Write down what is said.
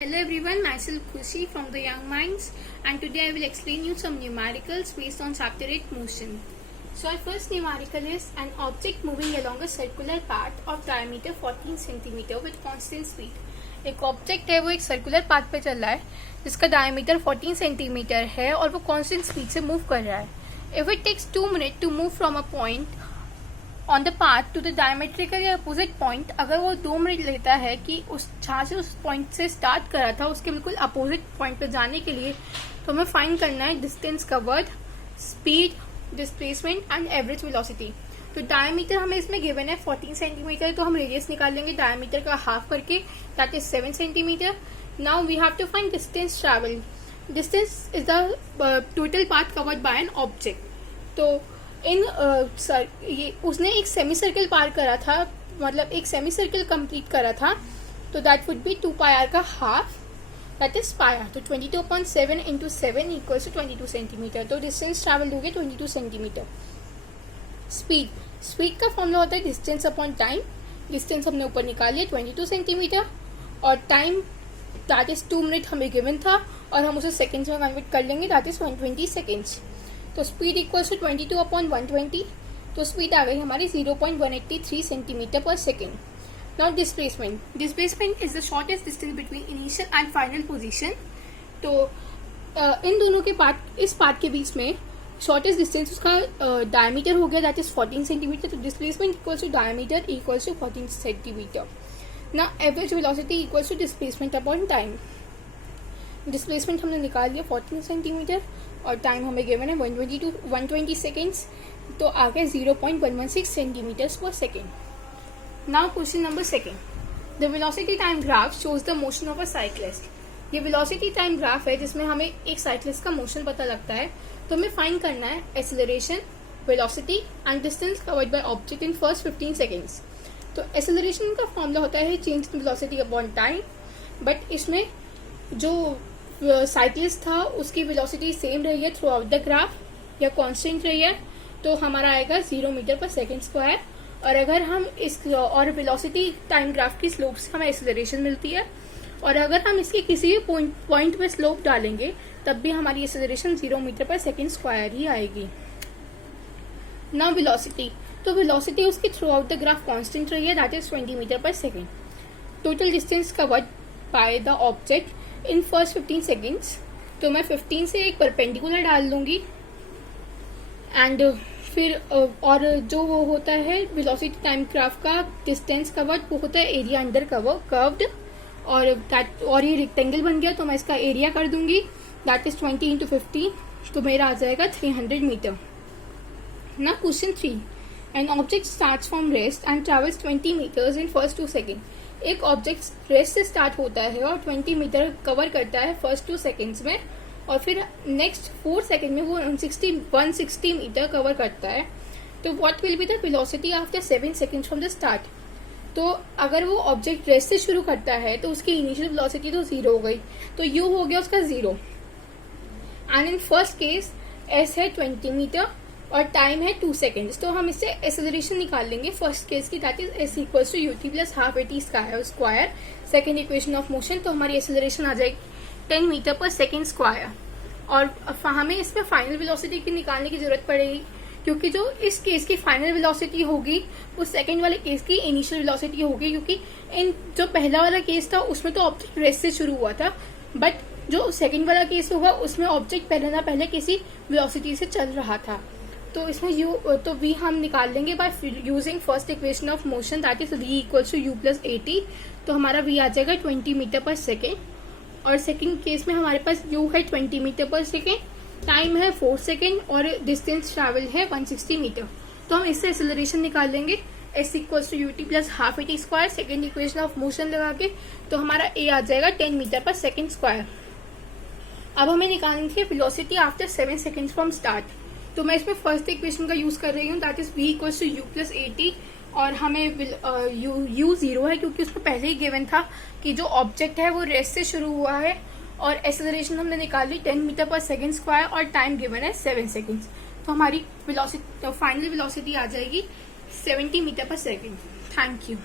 Hello everyone, myself Khushi from the Young Minds, and today I will explain you some numericals based on chapter 8 motion. So our first numerical is an object moving along a circular path of diameter 14 cm with constant speed. एक object है वो एक circular path पे चल रहा है जिसका diameter 14 centimetre है और वो कांस्टेंट स्पीड से मूव कर रहा है. If it takes 2 minute to move from a point on the path to the diametrical या अपोजिट पॉइंट, अगर वो 2 मिनट लेता है कि उस जहाँ से उस पॉइंट से स्टार्ट करा था उसके बिल्कुल अपोजिट पॉइंट पे जाने के लिए, तो हमें फाइंड करना है distance covered, speed, displacement and average velocity. तो डायमीटर हमें इसमें गिवन है 14 सेंटीमीटर, तो हम रेडियस निकाल लेंगे डायमीटर का हाफ करके, that is 7 centimetre. Now we have to find distance travel. Distance is the total path covered by an object. तो ये उसने एक सेमी सर्कल पार करा था, मतलब एक सेमी सर्कल कंप्लीट करा था, तो that would be 2 pi r का half, that is pi r. तो 22.7 इंटू 7 इक्वल्स टू 22 सेंटीमीटर. तो डिस्टेंस ट्रैवल हो गया 22 सेंटीमीटर. स्पीड का फॉर्मूला होता है डिस्टेंस अपॉन टाइम. डिस्टेंस हमने ऊपर निकाल लिया 22 सेंटीमीटर और टाइम दैट इज 2 मिनट हमें गिवन था और हम उसे सेकेंड्स में कन्वर्ट कर लेंगे, दैट इज 120 सेकेंड्स. तो स्पीड इक्वल्स टू 22 अपॉन 120. तो स्पीड आ गई हमारी 0.183 सेंटीमीटर पर second. Now displacement is the shortest distance between initial and final position. तो इन दोनों के पार्ट, इस पार्ट के बीच में शॉर्टेस्ट डिस्टेंस उसका डायमीटर हो गया, दैट इज 14 सेंटीमीटर. तो displacement equals to diameter equals to 14 centimetre. Now average velocity equals to displacement upon time. डिस्प्लेसमेंट हमने निकाल लिया 14 सेंटीमीटर और टाइम हमें गिवन है 120 सेकेंड्स, तो आ गए 0.116 सेंटीमीटर्स पर second. Now question number second. The velocity time graph shows the motion of a cyclist. ये वेलोसिटी टाइम ग्राफ है जिसमें हमें एक साइक्लिस्ट का मोशन पता लगता है. तो हमें फाइंड करना है acceleration, velocity and distance covered by object in first 15 seconds. तो एक्सेलरेशन का फॉर्मूला होता है change in velocity upon time, but इसमें जो साइक्लिस्ट था उसकी वेलोसिटी सेम रही है थ्रू आउट द ग्राफ या कांस्टेंट रही है, तो हमारा आएगा 0 मीटर पर सेकेंड स्क्वायर. और अगर हम इस और वेलोसिटी टाइम ग्राफ की स्लोप से हमें एक्सेलरेशन मिलती है, और अगर हम इसके किसी भी पॉइंट पे स्लोप डालेंगे तब भी हमारी एक्सेलरेशन 0 मीटर पर सेकेंड स्क्वायर ही आएगी. Now velocity. तो वेलोसिटी उसकी through out the graph constant रही है, दैट इज 20 मीटर पर second. Total distance covered by the object in first 15 seconds. तो मैं 15 से एक परपेंडिकुलर डाल दूंगी एंड फिर और जो वो होता है वेलोसिटी टाइम ग्राफ का डिस्टेंस कवर्ड, वो होता है एरिया अंडर कर्व्ड, और ये रेक्टेंगल बन गया तो मैं इसका एरिया कर दूंगी, दैट इज 20 इंटू 50, तो मेरा आ जाएगा 300 मीटर. ना question 3. An object starts from rest and travels 20 metres in first 2 second. एक ऑब्जेक्ट रेस्ट से स्टार्ट होता है और 20 मीटर कवर करता है फर्स्ट 2 सेकेंड्स में, और फिर नेक्स्ट 4 सेकेंड में वो 160 मीटर कवर करता है. तो what will be the velocity after 7 seconds from the start. तो अगर वो ऑब्जेक्ट रेस्ट से शुरू करता है तो उसकी इनिशियल वेलोसिटी तो 0 हो गई, तो यू हो गया उसका 0. And in first case S है 20 मीटर और टाइम है 2 सेकेंड्स. तो हम इससे एक्सेलरेशन निकाल लेंगे फर्स्ट केस की, that is S equals to UT plus half AT square, second equation of motion. तो हमारी एक्सेलरेशन आ जाएगी 10 मीटर पर सेकेंड स्क्वायर. और हमें इसमें फाइनल वेलोसिटी की निकालने की जरूरत पड़ेगी, क्योंकि जो इस केस की फाइनल वेलोसिटी होगी वो सेकेंड वाले केस की इनिशियल वेलोसिटी होगी, क्योंकि इन जो पहला वाला केस था उसमें तो ऑब्जेक्ट रेस्ट से शुरू हुआ था, बट जो सेकेंड वाला केस होगा उसमें ऑब्जेक्ट पहले ना पहले किसी वेलोसिटी से चल रहा था. तो इसमें तो v हम निकाल लेंगे by using first equation of motion, that is v equals to u plus 80. तो हमारा v आ जाएगा 20 मीटर पर सेकेंड, और सेकेंड केस में हमारे पास u है 20 मीटर पर सेकेंड, टाइम है 4 सेकेंड और डिस्टेंस ट्रैवल है 160 मीटर. तो हम इससे एक्सेलरेशन निकाल लेंगे s equals to UT plus half AT square, second equation of motion लगा के, तो हमारा a आ जाएगा 10 मीटर पर सेकेंड स्क्वायर. अब हमें निकालनी थी velocity after 7 seconds from start. तो मैं इसमें फर्स्ट इक्वेशन का यूज कर रही हूँ, that is v equals to u plus 80, और हमें u 0 है क्योंकि उसको पहले ही गिवन था कि जो ऑब्जेक्ट है वो रेस्ट से शुरू हुआ है, और एक्सेलरेशन हमने निकाली 10 मीटर पर सेकेंड स्क्वायर और टाइम गिवन है 7 सेकेंड्स. तो हमारी वेलोसिटी फाइनल वेलोसिटी आ जाएगी 70 मीटर पर सेकेंड. Thank you.